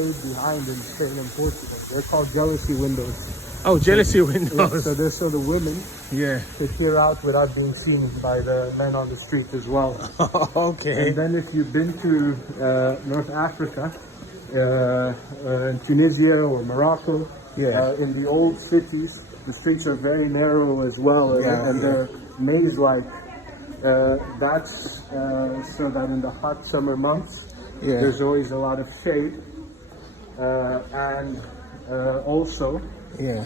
shade behind in Spain and Portugal. They're called jealousy windows. Oh, jealousy Yeah, windows. so they're so the women Yeah. could peer out without being seen by the men on the street as well. Okay. And then if you've been to North Africa, in Tunisia or Morocco, Yeah. in the old cities, the streets are very narrow as well, and they're maze-like. That's so that in the hot summer months, there's always a lot of shade, and also the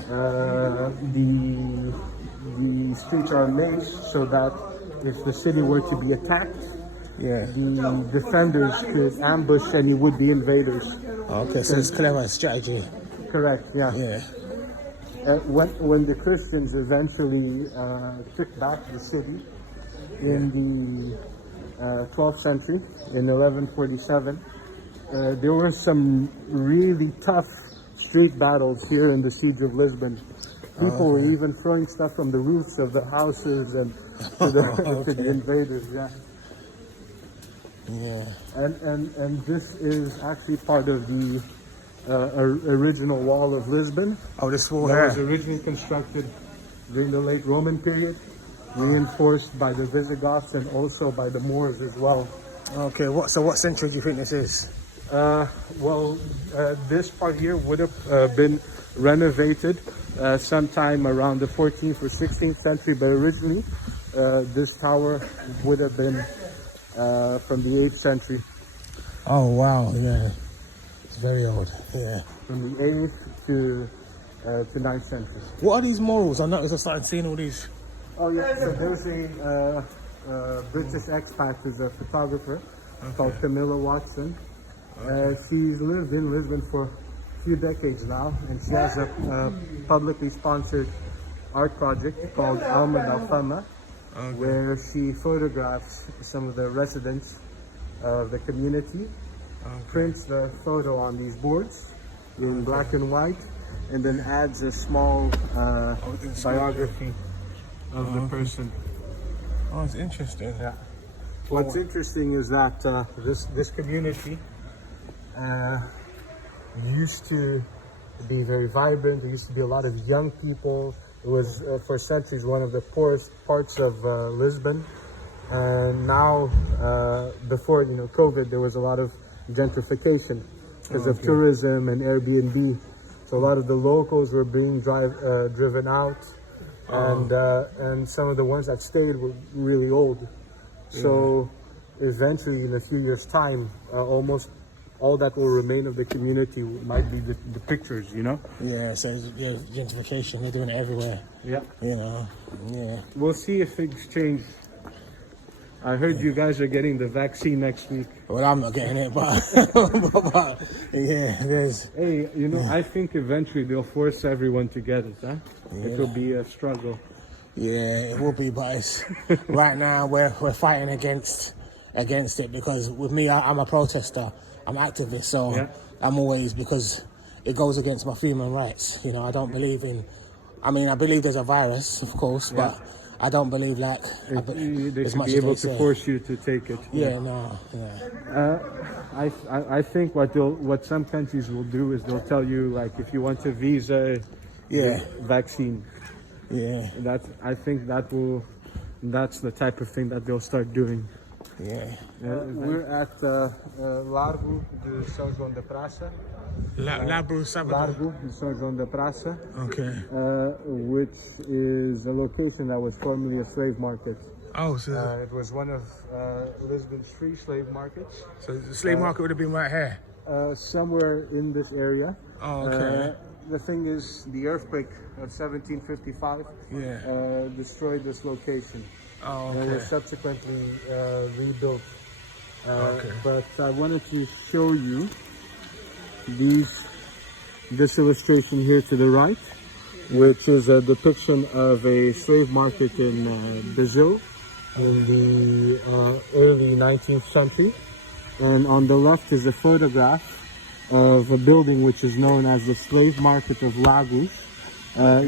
streets are maze so that if the city were to be attacked, the defenders could ambush any would-be invaders. Okay, so it's clever strategy. Correct. Yeah. Yeah. When the Christians eventually took back the city in the 12th century, in 1147, there were some really tough street battles here in the siege of Lisbon. People were even throwing stuff from the roofs of the houses and to the invaders. Yeah. Yeah. And this is actually part of the original wall of Lisbon. Oh, this wall that here. was originally constructed during the late Roman period, reinforced by the Visigoths and also by the Moors as well. Okay, so what century do you think this is? This part here would have been renovated sometime around the 14th or 16th century, but originally this tower would have been from the 8th century. Oh wow, yeah, it's very old. Yeah, from the 8th to 9th century. What are these morals? I noticed I started seeing all these. Oh yeah, so there's a British expat who's a photographer called Camilla Watson. She's lived in Lisbon for a few decades now, and she has a publicly sponsored art project called Alma da Fama, where she photographs some of the residents of the community, prints the photo on these boards in black and white, and then adds a small biography of the person. Oh, it's interesting. Yeah. What's interesting is that this community used to be very vibrant. There used to be a lot of young people. It was for centuries one of the poorest parts of Lisbon, and now before COVID, there was a lot of gentrification because of tourism and Airbnb. So a lot of the locals were being driven out, and some of the ones that stayed were really old. So eventually, in a few years' time, almost all that will remain of the community might be the pictures, Yeah, so gentrification, they're doing it everywhere. Yeah. Yeah. We'll see if things change. I heard you guys are getting the vaccine next week. Well, I'm not getting it, but, there's... Hey, I think eventually they'll force everyone to get it, huh? Yeah. It will be a struggle. Yeah, it will be, but it's, right now we're fighting against it because with me, I'm a protester. I'm activist, so I'm always, because it goes against my human rights. I don't believe in, I believe there's a virus, of course, but I don't believe they as should much be as able they to say. force you to take it. I think what some countries will do is they'll tell you, like, if you want a visa, vaccine. Yeah. I think that's the type of thing that they'll start doing. Yeah. We're at Largo de São João da Praça. Largo de São João da Praça. Okay. Which is a location that was formerly a slave market. Oh, so it was one of Lisbon's free slave markets. So the slave market would have been right here? Somewhere in this area. Oh, okay. The thing is, the earthquake of 1755 destroyed this location. Oh, okay. And was subsequently rebuilt. But I wanted to show you this illustration here to the right, which is a depiction of a slave market in Brazil in the early 19th century. And on the left is a photograph of a building which is known as the Slave Market of Lagos,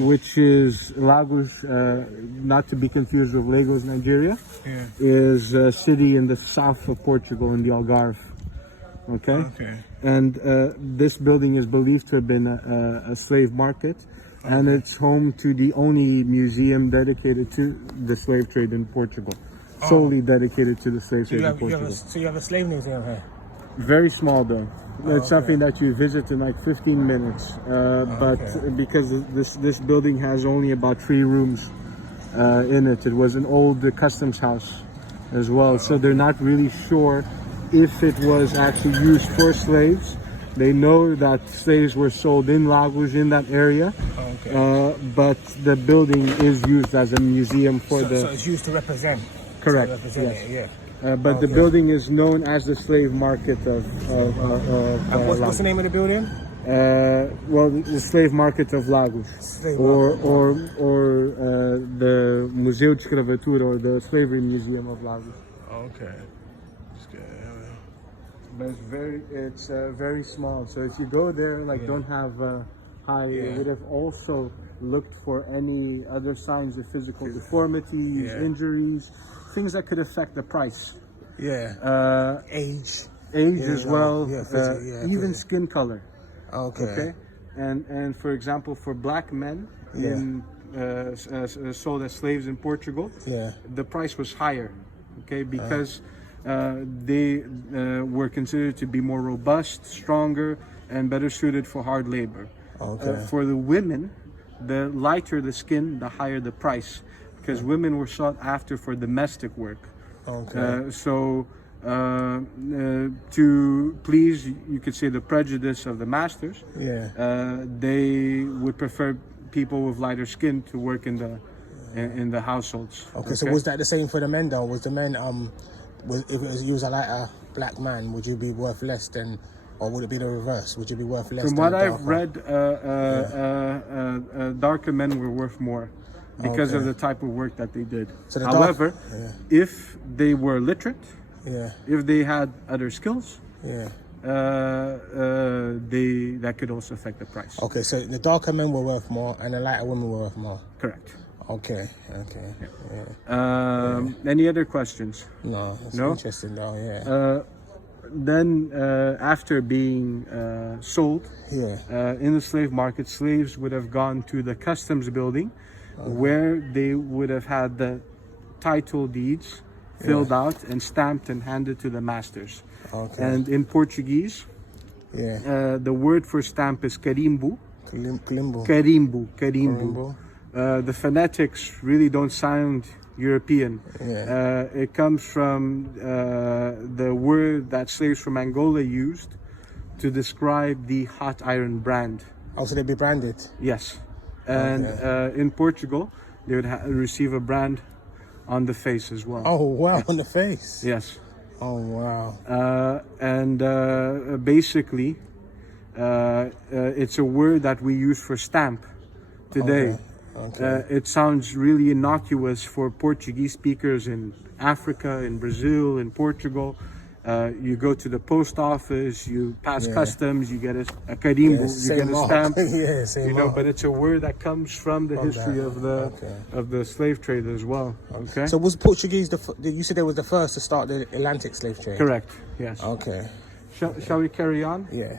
which is Lagos, not to be confused with Lagos, Nigeria, is a city in the south of Portugal in the Algarve. Okay. Okay. And this building is believed to have been a slave market, and it's home to the only museum dedicated to the slave trade in Portugal, solely dedicated to the slave trade in Portugal. So you have a slave museum here? Very small though. It's something that you visit in like 15 minutes. But because this building has only about 3 rooms in it. It was an old customs house as well, so they're not really sure if it was actually used for slaves. They know that slaves were sold in Lagos, in that area, but the building is used as a museum for So it's used to represent. Correct. To represent Yes. it, yeah. But the building is known as the slave market of What's the name of the building? well, the slave market of Lagos, or the Museu de Escravatura, or the Slavery Museum of Lagos. Okay. But it's very small. So if you go there, like don't have high, it would have also looked for any other signs of physical deformities, injuries, things that could affect the price. Yeah. Age as well. Even physical. skin color. Okay. And for example, for black men in sold as slaves in Portugal, the price was higher. Okay, because they were considered to be more robust, stronger, and better suited for hard labor. For the women, the lighter the skin, the higher the price, because women were sought after for domestic work. To please, you could say, the prejudice of the masters, they would prefer people with lighter skin to work in the households. So was that the same for the men though? Was the men if you was a lighter black man, would you be worth less than, or would it be the reverse? Would you be worth less? From what I've read, darker men were worth more because of the type of work that they did. So however, if they were literate, if they had other skills, that could also affect the price. Okay, so the darker men were worth more and the lighter women were worth more. Correct. Okay. Any other questions? No, it's interesting though, Then after being sold in the slave market, slaves would have gone to the customs building where they would have had the title deeds filled out and stamped and handed to the masters. And in Portuguese, the word for stamp is carimbo. Carimbo. The phonetics really don't sound European. It comes from the word that slaves from Angola used to describe the hot iron brand. So they'd be branded? Yes. And in Portugal, they would receive a brand on the face as well. Oh wow, on the face? Yes. Oh wow. Basically, it's a word that we use for stamp today. It sounds really innocuous for Portuguese speakers in Africa, in Brazil, in Portugal. You go to the post office, you pass customs, you get a carimbo, you get a stamp. But it's a word that comes from the history of the slave trade as well. Okay. So was Portuguese you said they was the first to start the Atlantic slave trade? Correct. Yes. Okay. Shall we carry on? Yeah.